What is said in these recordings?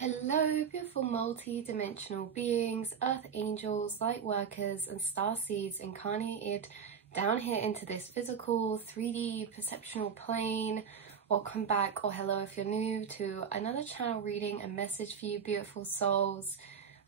Hello, beautiful multi-dimensional beings, earth angels, light workers, and star seeds incarnated down here into this physical 3D perceptual plane. Welcome back, or hello if you're new, to another channel reading and message for you, beautiful souls.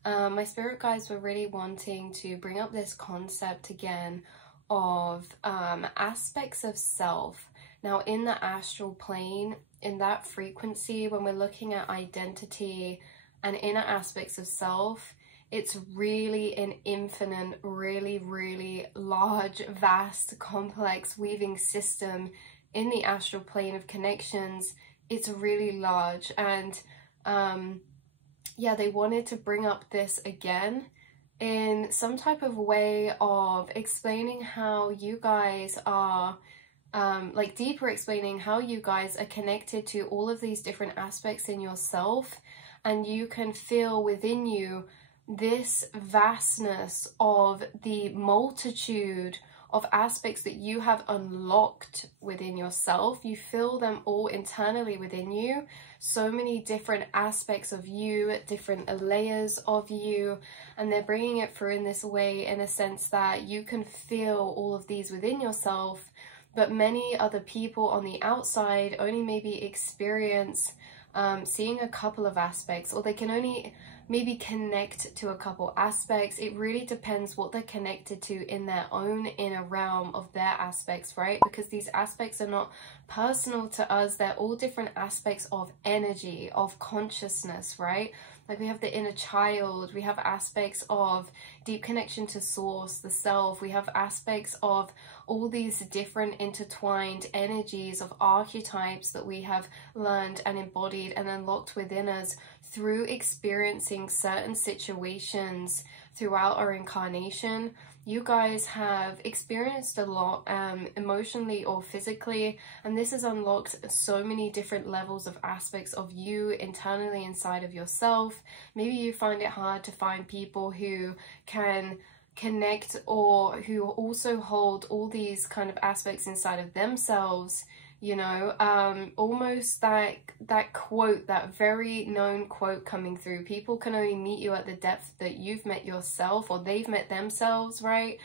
My spirit guides were really wanting to bring up this concept again of aspects of self. Now, in the astral plane, in that frequency, when we're looking at identity and inner aspects of self, it's really an infinite, really large, vast, complex weaving system in the astral plane of connections. It's really large, and yeah, they wanted to bring up this again in some type of way of explaining how you guys are like deeper explaining how you guys are connected to all of these different aspects in yourself, and you can feel within you this vastness of the multitude of aspects that you have unlocked within yourself. You feel them all internally within you. So many different aspects of you, different layers of you, and they're bringing it through in this way, in a sense that you can feel all of these within yourself, but many other people on the outside only maybe experience seeing a couple of aspects, or they can only maybe connect to a couple aspects. It really depends what they're connected to in their own inner realm of their aspects, right? Because these aspects are not personal to us. They're all different aspects of energy, of consciousness, right? Like we have the inner child, we have aspects of deep connection to source, the self, we have aspects of all these different intertwined energies of archetypes that we have learned and embodied and unlocked within us through experiencing certain situations throughout our incarnation. You guys have experienced a lot emotionally or physically, and this has unlocked so many different levels of aspects of you internally inside of yourself. Maybe you find it hard to find people who can connect, or who also hold all these kind of aspects inside of themselves, you know, almost that quote, that very known quote coming through: people can only meet you at the depth that you've met yourself, or they've met themselves, right?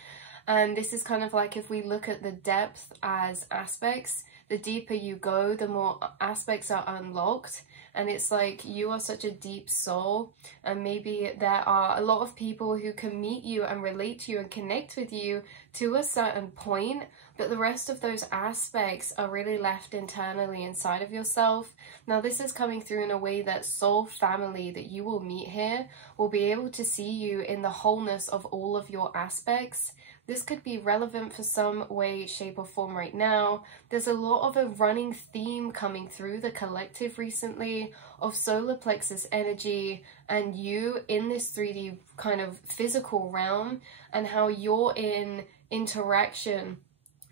And this is kind of like, if we look at the depth as aspects, the deeper you go, the more aspects are unlocked. And it's like, you are such a deep soul, and maybe there are a lot of people who can meet you and relate to you and connect with you to a certain point, but the rest of those aspects are really left internally inside of yourself. Now, this is coming through in a way that soul family that you will meet here will be able to see you in the wholeness of all of your aspects. This could be relevant for some way, shape, or form right now. There's a lot of a running theme coming through the collective recently of solar plexus energy and you in this 3D kind of physical realm, and how you're in interaction.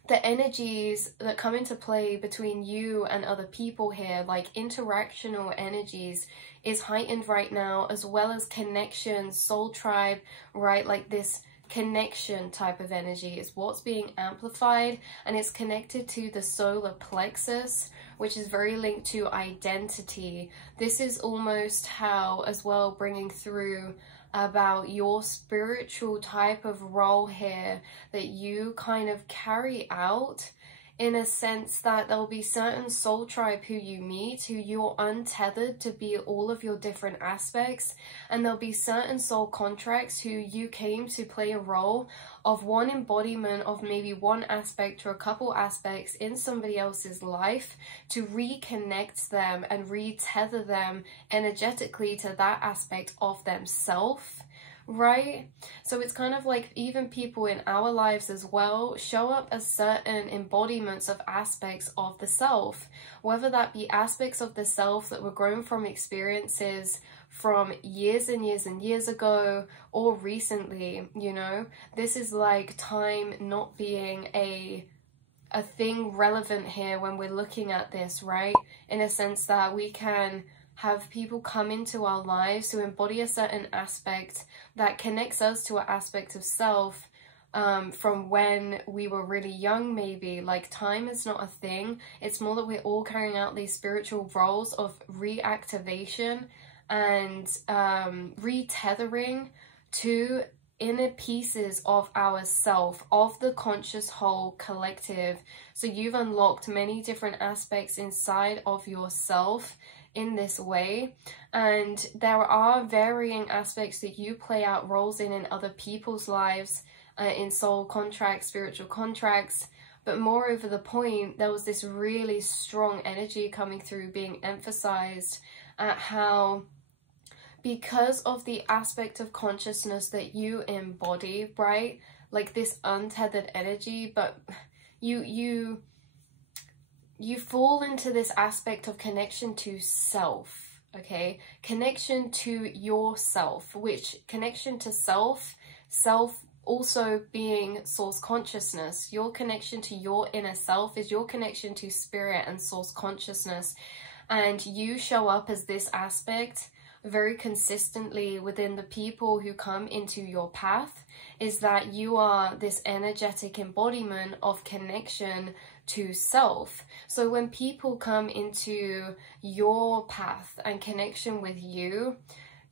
The energies that come into play between you and other people here, like interactional energies, is heightened right now, as well as connection, soul tribe, right? Like this connection type of energy is what's being amplified, and it's connected to the solar plexus, which is very linked to identity. This is almost how, as well, bringing through about your spiritual type of role here that you kind of carry out, in a sense that there'll be certain soul tribe who you meet, who you're untethered to be all of your different aspects, and there'll be certain soul contracts who you came to play a role of one embodiment of maybe one aspect or a couple aspects in somebody else's life, to reconnect them and retether them energetically to that aspect of themselves, right? So it's kind of like, even people in our lives as well show up as certain embodiments of aspects of the self, whether that be aspects of the self that were grown from experiences from years and years and years ago, or recently, you know. This is like time not being a thing relevant here when we're looking at this, right? In a sense that we can have people come into our lives who embody a certain aspect that connects us to an aspect of self from when we were really young, maybe. Like, time is not a thing. It's more that we're all carrying out these spiritual roles of reactivation and retethering to inner pieces of ourself, of the conscious whole collective. So you've unlocked many different aspects inside of yourself in this way, and there are varying aspects that you play out roles in other people's lives, in soul contracts, spiritual contracts. But moreover, the point, there was this really strong energy coming through, being emphasized at how, because of the aspect of consciousness that you embody, right? Like this untethered energy, but you fall into this aspect of connection to self, okay? Connection to yourself, which connection to self also being source consciousness. Your connection to your inner self is your connection to spirit and source consciousness. And you show up as this aspect very consistently within the people who come into your path, is that you are this energetic embodiment of connection to self. So when people come into your path and connection with you,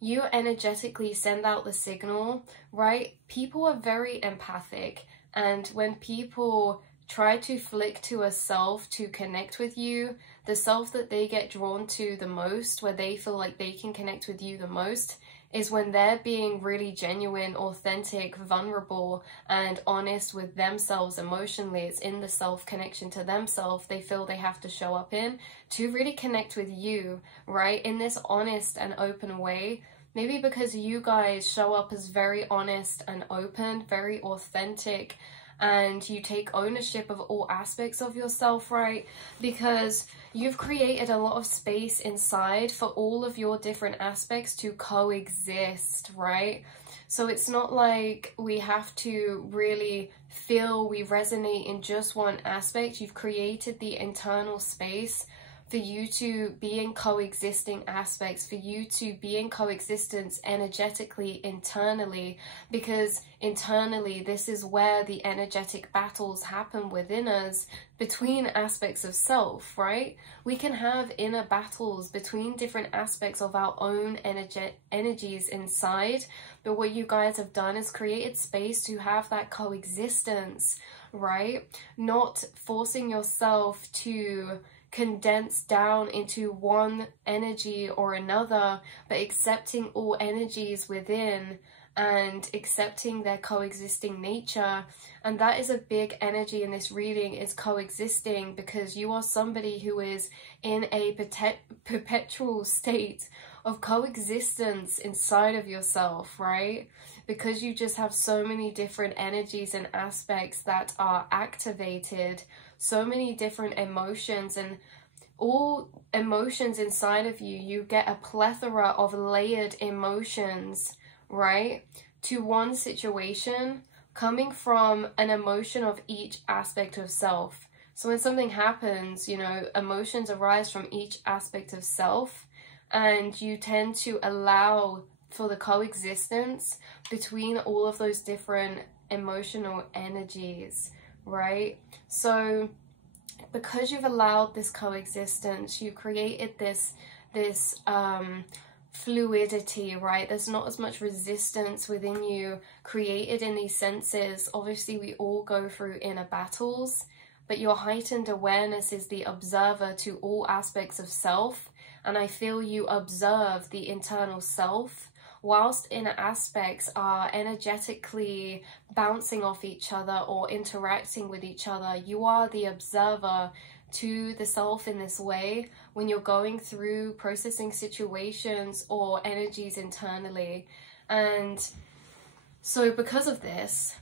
you energetically send out the signal, right? People are very empathic, and when people try to flick to a self to connect with you, the self that they get drawn to the most, where they feel like they can connect with you the most, is when they're being really genuine, authentic, vulnerable, and honest with themselves emotionally. It's in the self connection to themselves they feel they have to show up in to really connect with you, right? In this honest and open way. Maybe because you guys show up as very honest and open, very authentic, and you take ownership of all aspects of yourself, right? Because you've created a lot of space inside for all of your different aspects to coexist, right? So it's not like we have to really feel we resonate in just one aspect. You've created the internal space for you to be in coexisting aspects, for you to be in coexistence energetically, internally, because internally this is where the energetic battles happen within us between aspects of self, right? We can have inner battles between different aspects of our own energies inside, but what you guys have done is created space to have that coexistence, right? Not forcing yourself to condense down into one energy or another, but accepting all energies within and accepting their coexisting nature. And that is a big energy in this reading, is coexisting, because you are somebody who is in a perpetual state of coexistence inside of yourself, right? Because you just have so many different energies and aspects that are activated, so many different emotions, and all emotions inside of you, you get a plethora of layered emotions, right, to one situation, coming from an emotion of each aspect of self. So when something happens, you know, emotions arise from each aspect of self, and you tend to allow for the coexistence between all of those different emotional energies, right? So because you've allowed this coexistence, you created this fluidity, right? There's not as much resistance within you created in these senses. Obviously, we all go through inner battles, but your heightened awareness is the observer to all aspects of self, and I feel you observe the internal self, whilst inner aspects are energetically bouncing off each other or interacting with each other. You are the observer to the self in this way when you're going through processing situations or energies internally. And so because of this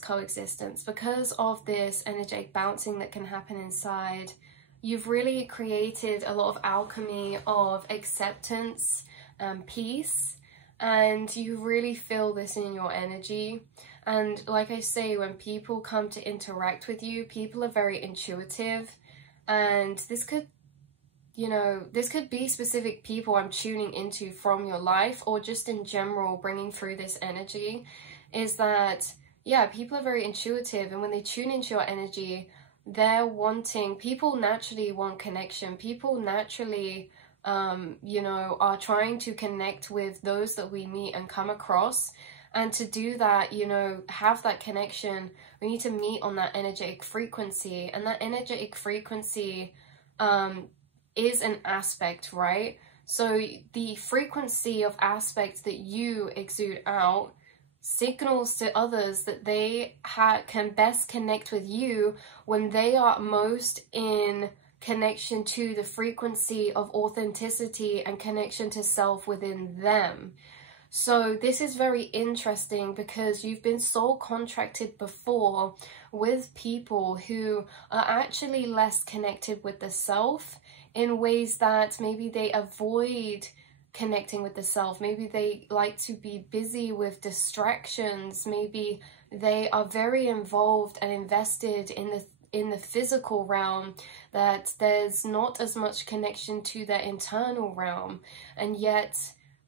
coexistence, because of this energetic bouncing that can happen inside, you've really created a lot of alchemy of acceptance and peace, and you really feel this in your energy. And like I say, when people come to interact with you, people are very intuitive, and this could, you know, this could be specific people I'm tuning into from your life, or just in general bringing through this energy, is that, yeah, people are very intuitive, and when they tune into your energy, they're wanting, people naturally want connection. People naturally you know, are trying to connect with those that we meet and come across. And to do that, you know, have that connection, we need to meet on that energetic frequency. And that energetic frequency is an aspect, right? So the frequency of aspects that you exude out signals to others that they can best connect with you when they are most in connection to the frequency of authenticity and connection to self within them. So this is very interesting because you've been soul contracted before with people who are actually less connected with the self, in ways that maybe they avoid connecting with the self. Maybe they like to be busy with distractions. Maybe they are very involved and invested in the physical realm, that there's not as much connection to their internal realm. And yet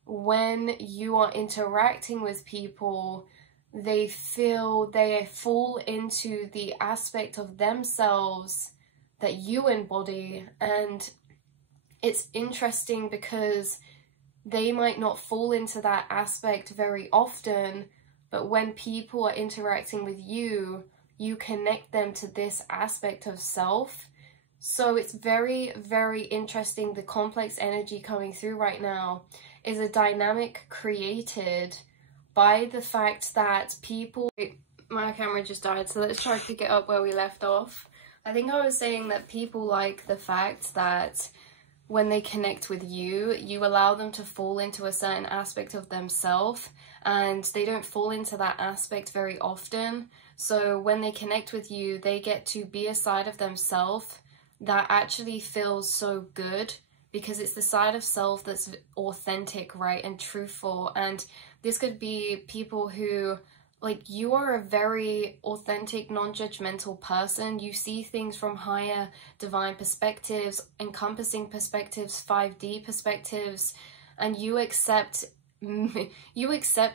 when you are interacting with people, they feel they fall into the aspect of themselves that you embody. And it's interesting because they might not fall into that aspect very often, but when people are interacting with you, you connect them to this aspect of self. So it's very, very interesting. The complex energy coming through right now is a dynamic created by the fact that people... My camera just died, so let's try to pick it up where we left off. I think I was saying that people like the fact that when they connect with you, you allow them to fall into a certain aspect of themselves, and they don't fall into that aspect very often. So when they connect with you, they get to be a side of themselves that actually feels so good, because it's the side of self that's authentic, right, and truthful. And this could be people who, like, you are a very authentic, non-judgmental person. You see things from higher divine perspectives, encompassing perspectives, 5D perspectives, and you accept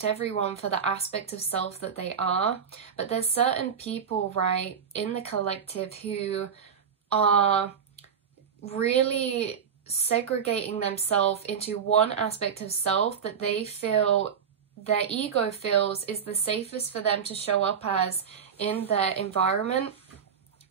everyone for the aspect of self that they are. But there's certain people, right, in the collective who are really segregating themselves into one aspect of self that they feel, their ego feels, is the safest for them to show up as in their environment.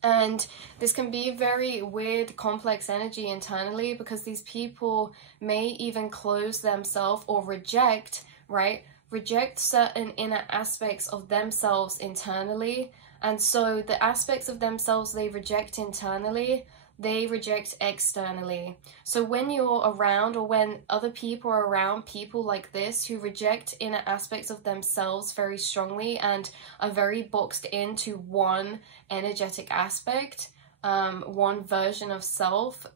And this can be very weird, complex energy internally, because these people may even close themselves or reject, right? Reject certain inner aspects of themselves internally. And so the aspects of themselves they reject internally, they reject externally. So when you're around, or when other people are around people like this who reject inner aspects of themselves very strongly and are very boxed into one energetic aspect, one version of self,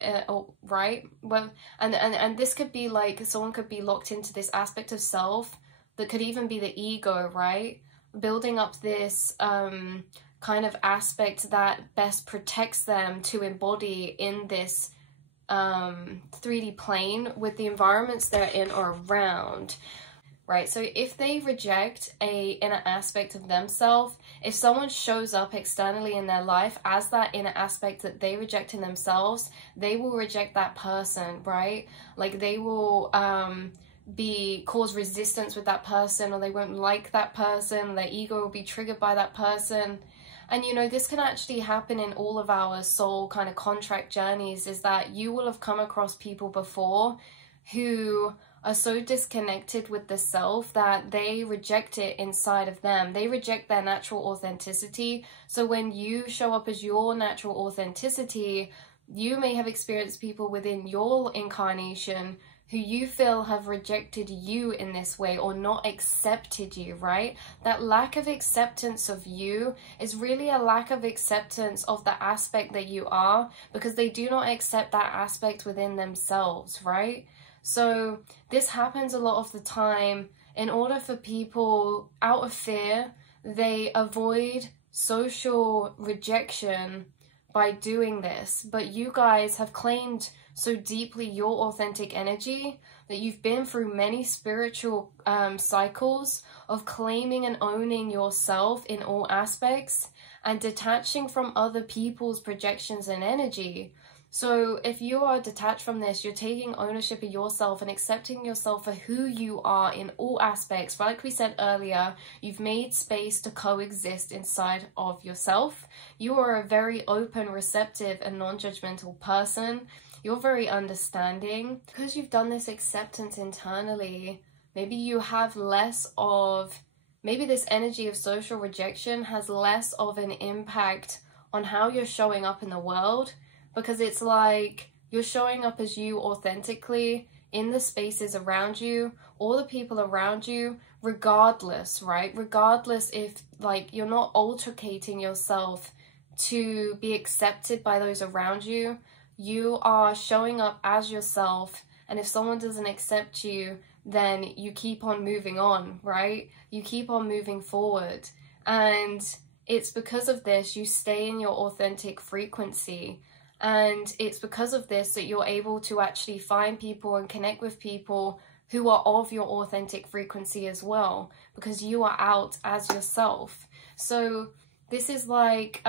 right? Well, and this could be like, someone could be locked into this aspect of self that could even be the ego, right? Building up this kind of aspect that best protects them to embody in this 3D plane with the environments they're in or around, right? So if they reject a inner aspect of themselves, if someone shows up externally in their life as that inner aspect that they reject in themselves, they will reject that person, right? Like they will cause resistance with that person, or they won't like that person, their ego will be triggered by that person. And you know, this can actually happen in all of our soul kind of contract journeys, is that you will have come across people before who are so disconnected with the self that they reject it inside of them. They reject their natural authenticity. So when you show up as your natural authenticity, you may have experienced people within your incarnation who you feel have rejected you in this way, or not accepted you, right? That lack of acceptance of you is really a lack of acceptance of the aspect that you are, because they do not accept that aspect within themselves, right? So this happens a lot of the time. In order for people, out of fear, they avoid social rejection by doing this. But you guys have claimed so deeply your authentic energy that you've been through many spiritual cycles of claiming and owning yourself in all aspects and detaching from other people's projections and energy. So if you are detached from this, you're taking ownership of yourself and accepting yourself for who you are in all aspects. Like we said earlier, you've made space to coexist inside of yourself. You are a very open, receptive, and non-judgmental person. You're very understanding. Because you've done this acceptance internally, maybe you have less of, maybe this energy of social rejection has less of an impact on how you're showing up in the world. Because it's like you're showing up as you authentically in the spaces around you, all the people around you, regardless, right? Regardless if like you're not altercating yourself to be accepted by those around you, you are showing up as yourself. And if someone doesn't accept you, then you keep on moving on, right? You keep on moving forward. And it's because of this, you stay in your authentic frequency. And it's because of this that you're able to actually find people and connect with people who are of your authentic frequency as well, because you are out as yourself. So this is like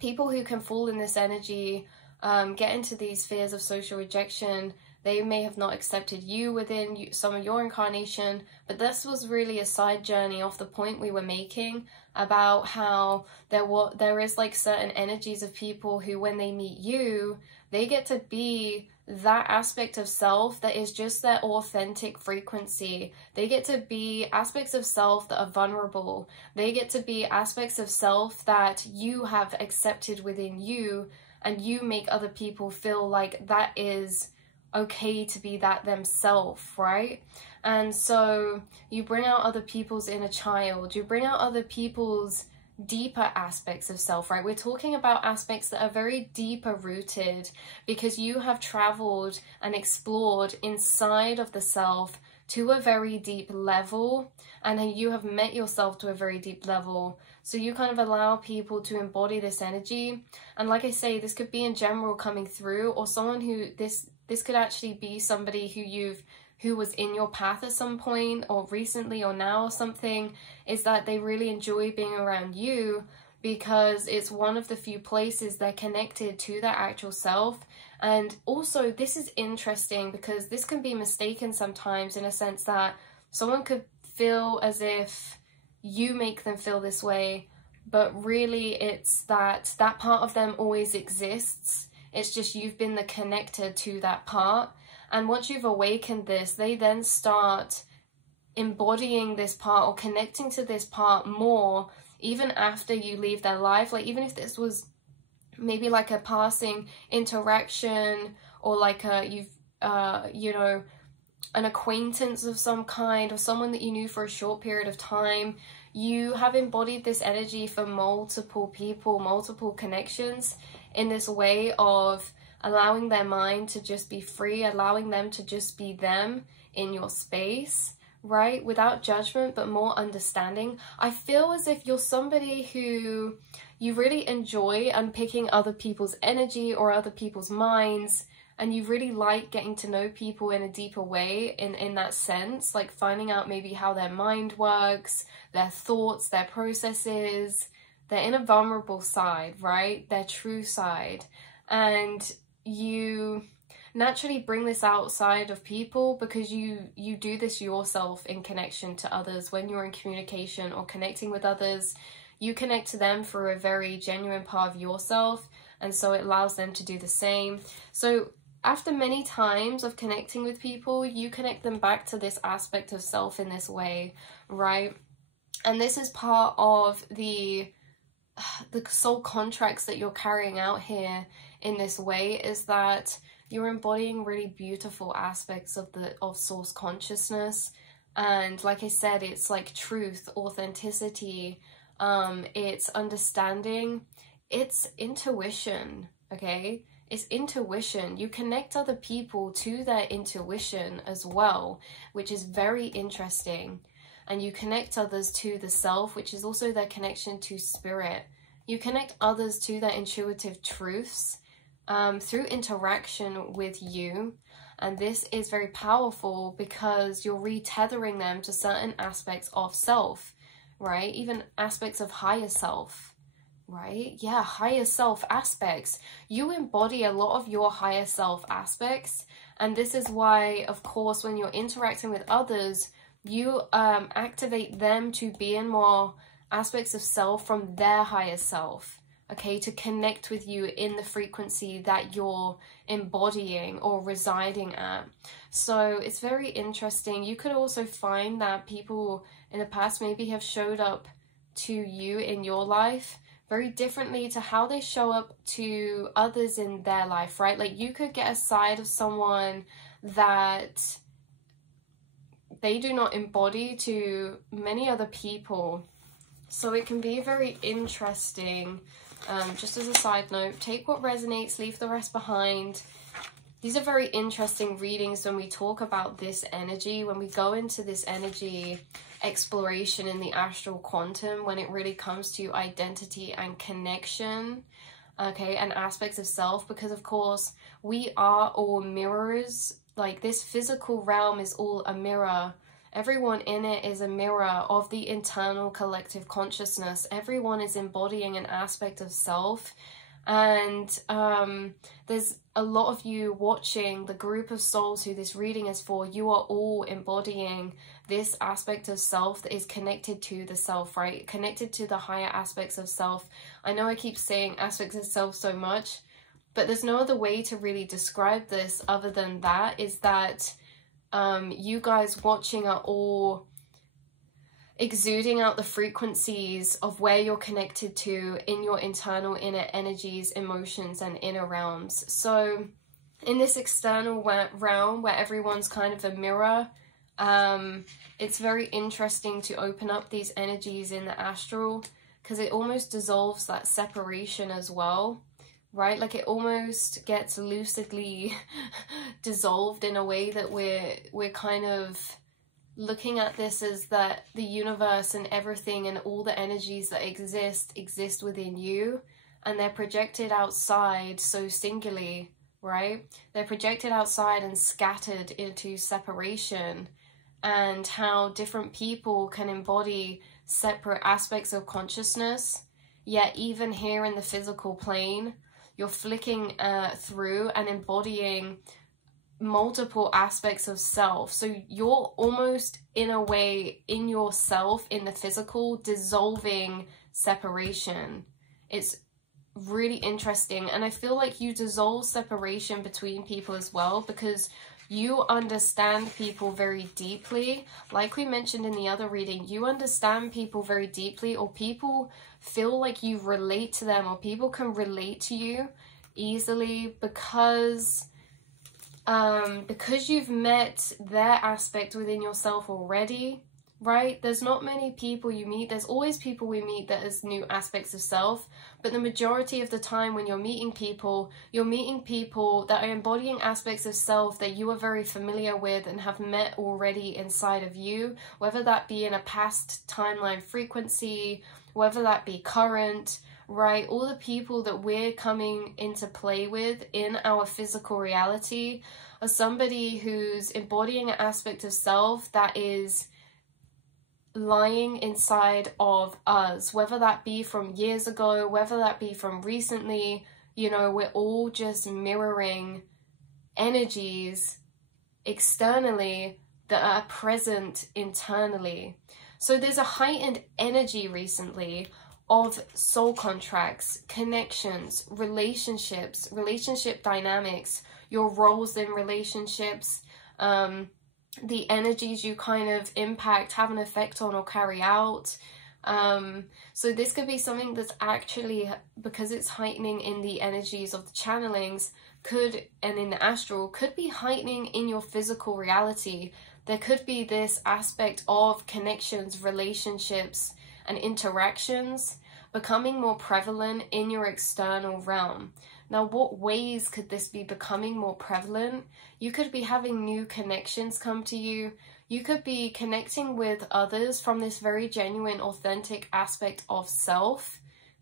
people who can fall in this energy, get into these fears of social rejection. They may have not accepted you within some of your incarnation, but this was really a side journey off the point we were making about how there is like certain energies of people who, when they meet you, they get to be that aspect of self that is just their authentic frequency. They get to be aspects of self that are vulnerable. They get to be aspects of self that you have accepted within you, and you make other people feel like that is okay to be that themselves, right? And so you bring out other people's inner child, you bring out other people's deeper aspects of self, right? We're talking about aspects that are very deeper rooted, because you have traveled and explored inside of the self to a very deep level, and you have met yourself to a very deep level. So you kind of allow people to embody this energy. And like I say, this could be in general coming through, or someone who this could actually be somebody who was in your path at some point, or recently, or now, or something, is that they really enjoy being around you because it's one of the few places they're connected to their actual self. And also, this is interesting because this can be mistaken sometimes, in a sense that someone could feel as if you make them feel this way, but really it's that part of them always exists. It's just you've been the connector to that part. And once you've awakened this, they then start embodying this part or connecting to this part more, even after you leave their life. Like, even if this was maybe like a passing interaction, or like you know, an acquaintance of some kind, or someone that you knew for a short period of time, you have embodied this energy for multiple people, multiple connections, in this way of allowing their mind to just be free, allowing them to just be them in your space, right? Without judgment, but more understanding. I feel as if you're somebody who you really enjoy unpicking other people's energy or other people's minds, and you really like getting to know people in a deeper way in that sense, like finding out maybe how their mind works, their thoughts, their processes, their inner vulnerable side, right? Their true side. And you naturally bring this outside of people because you do this yourself in connection to others. When you're in communication or connecting with others, you connect to them for a very genuine part of yourself, and so it allows them to do the same. So after many times of connecting with people, you connect them back to this aspect of self in this way, right? And this is part of the soul contracts that you're carrying out here in this way, is that you're embodying really beautiful aspects of source consciousness. And like I said, it's like truth, authenticity, it's understanding, it's intuition, okay? It's intuition. You connect other people to their intuition as well, which is very interesting. And you connect others to the self, which is also their connection to spirit. You connect others to their intuitive truths through interaction with you. And this is very powerful because you're retethering them to certain aspects of self, right? Even aspects of higher self. right? Yeah, higher self aspects. You embody a lot of your higher self aspects. And this is why, of course, when you're interacting with others, you activate them to be in more aspects of self from their higher self, okay, to connect with you in the frequency that you're embodying or residing at. So it's very interesting. You could also find that people in the past maybe have showed up to you in your life very differently to how they show up to others in their life, right? Like you could get a side of someone that they do not embody to many other people. So it can be very interesting. Just as a side note, take what resonates, leave the rest behind. These are very interesting readings when we talk about this energy, when we go into this energy exploration in the astral quantum, when it really comes to identity and connection, okay, and aspects of self, because of course we are all mirrors. Like this physical realm is all a mirror. Everyone in it is a mirror of the internal collective consciousness. Everyone is embodying an aspect of self. And there's a lot of you watching, the group of souls who this reading is for. You are all embodying this aspect of self that is connected to the self, right? Connected to the higher aspects of self. I know I keep saying aspects of self so much, but there's no other way to really describe this other than that, is that you guys watching are all exuding out the frequencies of where you're connected to in your internal inner energies, emotions, and inner realms. So in this external realm where everyone's kind of a mirror, it's very interesting to open up these energies in the astral, because it almost dissolves that separation as well, right? Like it almost gets lucidly dissolved in a way that we're kind of looking at this as that the universe and everything and all the energies that exist within you, and they're projected outside so singularly, right? They're projected outside and scattered into separation, and how different people can embody separate aspects of consciousness, yet even here in the physical plane, you're flicking through and embodying multiple aspects of self. So you're almost in a way in yourself in the physical, dissolving separation. It's really interesting, and I feel like you dissolve separation between people as well, because you understand people very deeply. Like we mentioned in the other reading, you understand people very deeply, or people feel like you relate to them, or people can relate to you easily because you've met their aspect within yourself already, right? There's not many people you meet. There's always people we meet that is new aspects of self, but the majority of the time when you're meeting people that are embodying aspects of self that you are very familiar with and have met already inside of you, whether that be in a past timeline frequency, whether that be current, right? All the people that we're coming into play with in our physical reality are somebody who's embodying an aspect of self that is lying inside of us, whether that be from years ago, whether that be from recently. You know, we're all just mirroring energies externally that are present internally. So there's a heightened energy recently of soul contracts, connections, relationships, relationship dynamics, your roles in relationships, the energies you kind of impact, have an effect on, or carry out. So this could be something that's actually, because it's heightening in the energies of the channelings, and in the astral, could be heightening in your physical reality. There could be this aspect of connections, relationships, and interactions becoming more prevalent in your external realm. Now, what ways could this be becoming more prevalent? You could be having new connections come to you. You could be connecting with others from this very genuine, authentic aspect of self,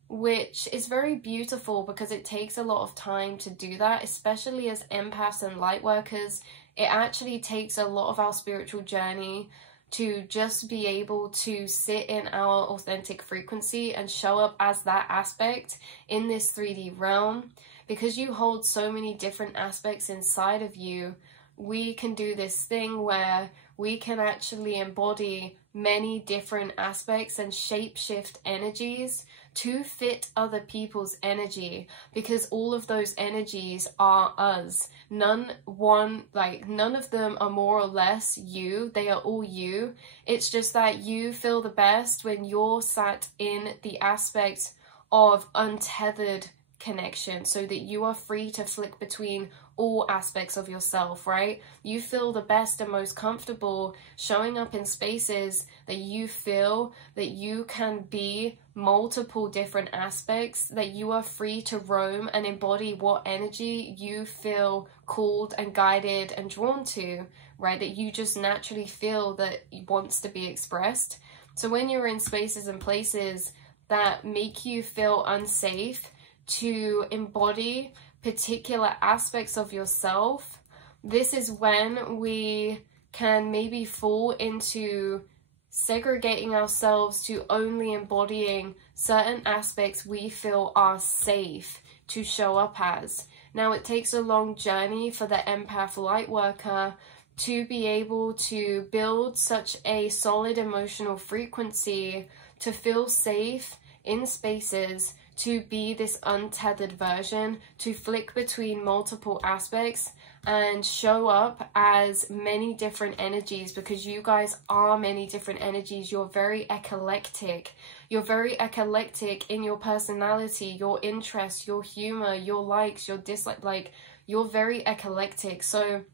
which is very beautiful because it takes a lot of time to do that, especially as empaths and light workers. It actually takes a lot of our spiritual journey to just be able to sit in our authentic frequency and show up as that aspect in this 3D realm. Because you hold so many different aspects inside of you, we can do this thing where we can actually embody many different aspects and shapeshift energies to fit other people's energy, because all of those energies are us. None of them are more or less you. They are all you. It's just that you feel the best when you're sat in the aspect of untethered connection, so that you are free to flick between all aspects of yourself, right? You feel the best and most comfortable showing up in spaces that you feel that you can be multiple different aspects, that you are free to roam and embody what energy you feel called and guided and drawn to, right? That you just naturally feel that wants to be expressed. So when you're in spaces and places that make you feel unsafe to embody particular aspects of yourself, this is when we can maybe fall into segregating ourselves to only embodying certain aspects we feel are safe to show up as. Now, it takes a long journey for the empath light worker to be able to build such a solid emotional frequency to feel safe in spaces, to be this untethered version, to flick between multiple aspects and show up as many different energies, because you guys are many different energies. You're very eclectic. You're very eclectic in your personality, your interests, your humor, your likes, your dislikes. Like, you're very eclectic. So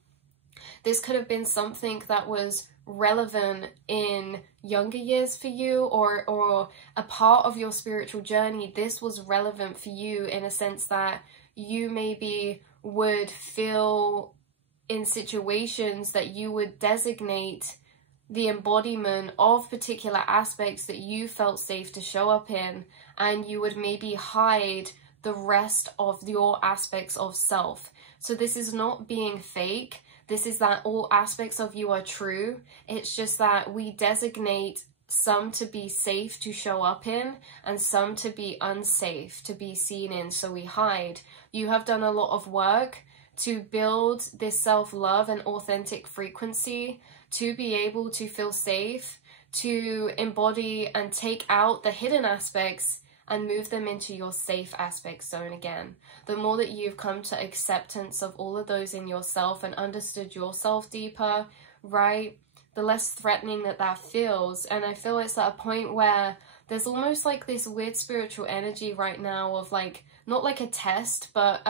this could have been something that was relevant in younger years for you, or a part of your spiritual journey. This was relevant for you in a sense that you maybe would feel in situations that you would designate the embodiment of particular aspects that you felt safe to show up in, and you would maybe hide the rest of your aspects of self. So this is not being fake. This is that all aspects of you are true. It's just that we designate some to be safe to show up in and some to be unsafe to be seen in, so we hide. You have done a lot of work to build this self-love and authentic frequency to be able to feel safe, to embody and take out the hidden aspects and move them into your safe aspect zone again. The more that you've come to acceptance of all of those in yourself and understood yourself deeper, right, the less threatening that feels. And I feel it's at a point where there's almost like this weird spiritual energy right now of like, not like a test, but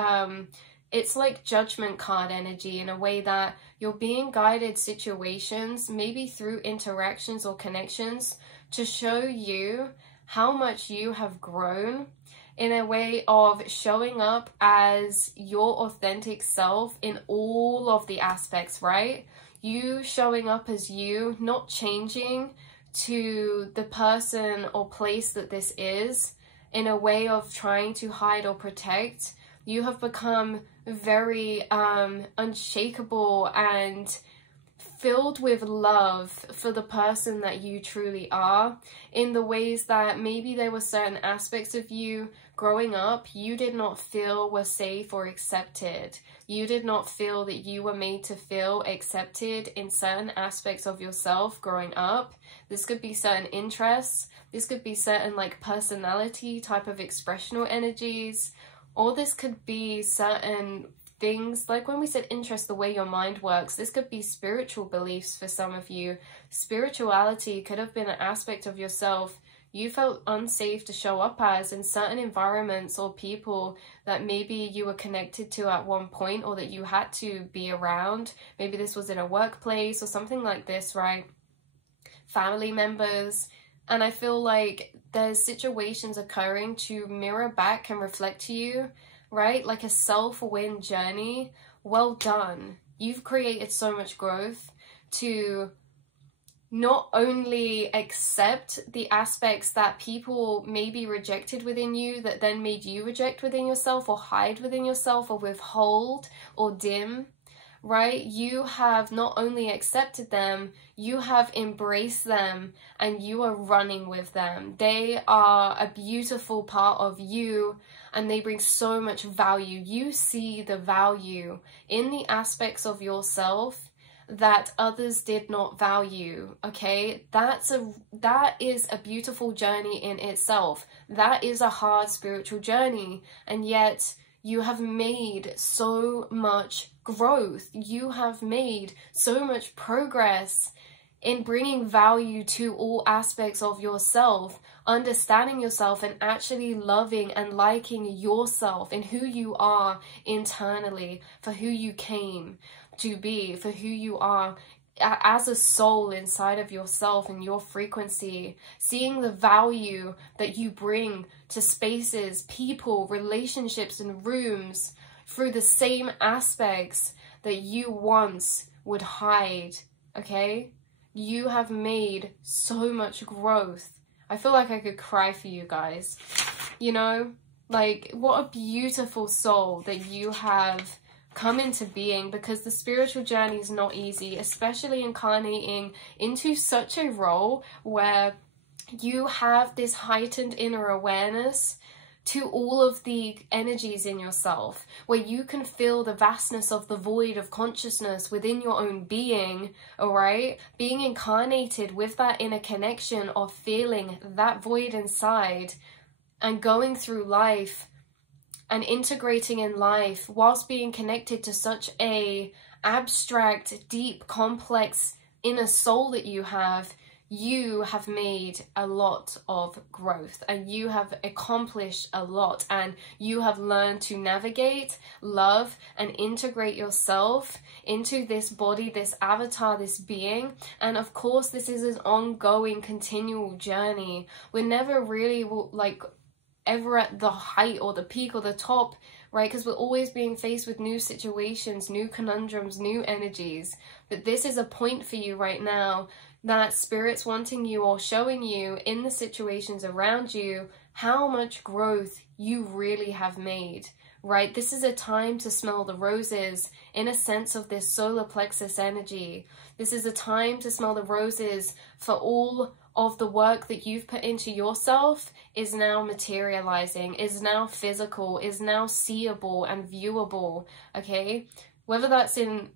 it's like judgment card energy, in a way that you're being guided situations, maybe through interactions or connections, to show you how much you have grown, in a way of showing up as your authentic self in all of the aspects, right? You showing up as you, not changing to the person or place that this is in a way of trying to hide or protect. You have become very unshakable and filled with love for the person that you truly are, in the ways that maybe there were certain aspects of you growing up you did not feel were safe or accepted. You did not feel that you were made to feel accepted in certain aspects of yourself growing up. This could be certain interests, this could be certain like personality type of expressional energies, or this could be certain things, like when we said interest, the way your mind works, this could be spiritual beliefs for some of you. Spirituality could have been an aspect of yourself you felt unsafe to show up as in certain environments or people that maybe you were connected to at one point, or that you had to be around. Maybe this was in a workplace or something like this, right? Family members. And I feel like there's situations occurring to mirror back and reflect to you, right? Like a self-win journey. Well done. You've created so much growth to not only accept the aspects that people maybe rejected within you, that then made you reject within yourself or hide within yourself or withhold or dim, right? You have not only accepted them, you have embraced them, and you are running with them. They are a beautiful part of you, and they bring so much value. You see the value in the aspects of yourself that others did not value, okay? That is a beautiful journey in itself. That is a hard spiritual journey, and yet you have made so much growth. You have made so much progress in bringing value to all aspects of yourself, understanding yourself, and actually loving and liking yourself and who you are internally, for who you came to be, for who you are as a soul inside of yourself and your frequency, seeing the value that you bring to spaces, people, relationships, and rooms through the same aspects that you once would hide, okay? You have made so much growth. I feel like I could cry for you guys, you know? Like, what a beautiful soul that you have come into being, because the spiritual journey is not easy, especially incarnating into such a role where you have this heightened inner awareness to all of the energies in yourself, where you can feel the vastness of the void of consciousness within your own being, all right? Being incarnated with that inner connection of feeling that void inside and going through life and integrating in life whilst being connected to such a abstract, deep, complex inner soul that you have made a lot of growth, and you have accomplished a lot, and you have learned to navigate, love, and integrate yourself into this body, this avatar, this being. And of course, this is an ongoing, continual journey. We're never really like ever at the height or the peak or the top, right? Because we're always being faced with new situations, new conundrums, new energies. But this is a point for you right now that Spirit's wanting you or showing you in the situations around you how much growth you really have made, right? This is a time to smell the roses in a sense of this solar plexus energy. This is a time to smell the roses for all of the work that you've put into yourself is now materializing, is now physical, is now seeable and viewable, okay? Whether that's in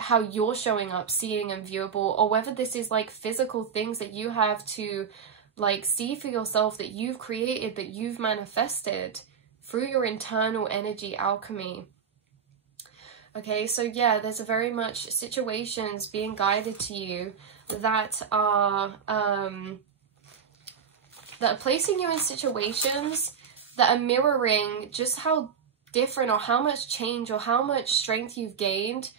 how you're showing up, seeing and viewable, or whether this is like physical things that you have to like see for yourself that you've created, that you've manifested through your internal energy alchemy. Okay, so yeah, there's a very much situations being guided to you that are placing you in situations that are mirroring just how different or how much change or how much strength you've gained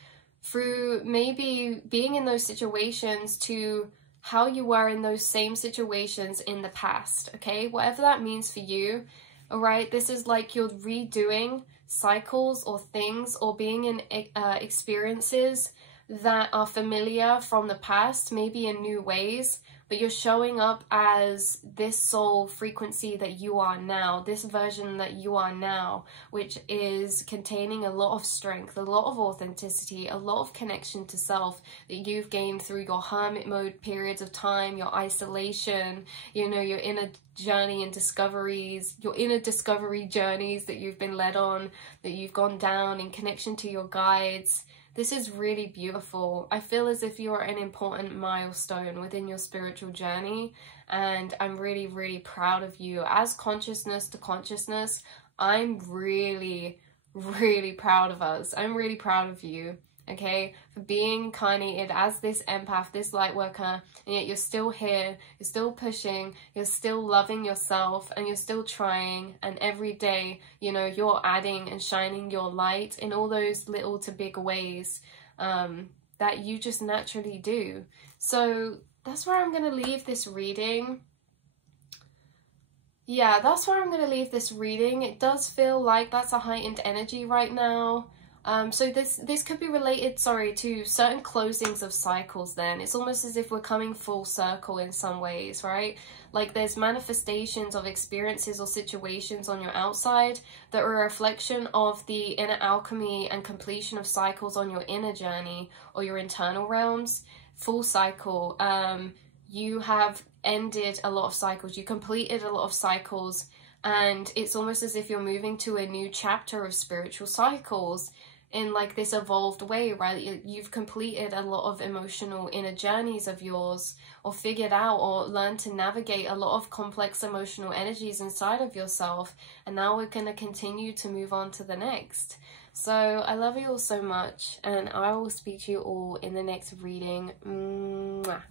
through maybe being in those situations to how you were in those same situations in the past, okay? Whatever that means for you, all right? This is like you're redoing cycles or things or being in experiences that are familiar from the past, maybe in new ways, but you're showing up as this soul frequency that you are now, this version that you are now, which is containing a lot of strength, a lot of authenticity, a lot of connection to self that you've gained through your hermit mode periods of time, your isolation, you know, your inner journey and discoveries, your inner discovery journeys that you've been led on, that you've gone down in connection to your guides. This is really beautiful. I feel as if you're an important milestone within your spiritual journey, and I'm really, really proud of you. As consciousness to consciousness, I'm really, really proud of us. I'm really proud of you, okay, for being incarnated as this empath, this light worker, and yet you're still here, you're still pushing, you're still loving yourself, and you're still trying, and every day, you know, you're adding and shining your light in all those little to big ways that you just naturally do. So that's where I'm going to leave this reading. Yeah, that's where I'm going to leave this reading. It does feel like that's a heightened energy right now. So this could be related, sorry, to certain closings of cycles then. It's almost as if we're coming full circle in some ways, right? Like there's manifestations of experiences or situations on your outside that are a reflection of the inner alchemy and completion of cycles on your inner journey or your internal realms. Full cycle. You have ended a lot of cycles. You completed a lot of cycles, and it's almost as if you're moving to a new chapter of spiritual cycles in like this evolved way, right? You've completed a lot of emotional inner journeys of yours, or figured out or learned to navigate a lot of complex emotional energies inside of yourself, and now we're going to continue to move on to the next. So I love you all so much, and I will speak to you all in the next reading. Mwah.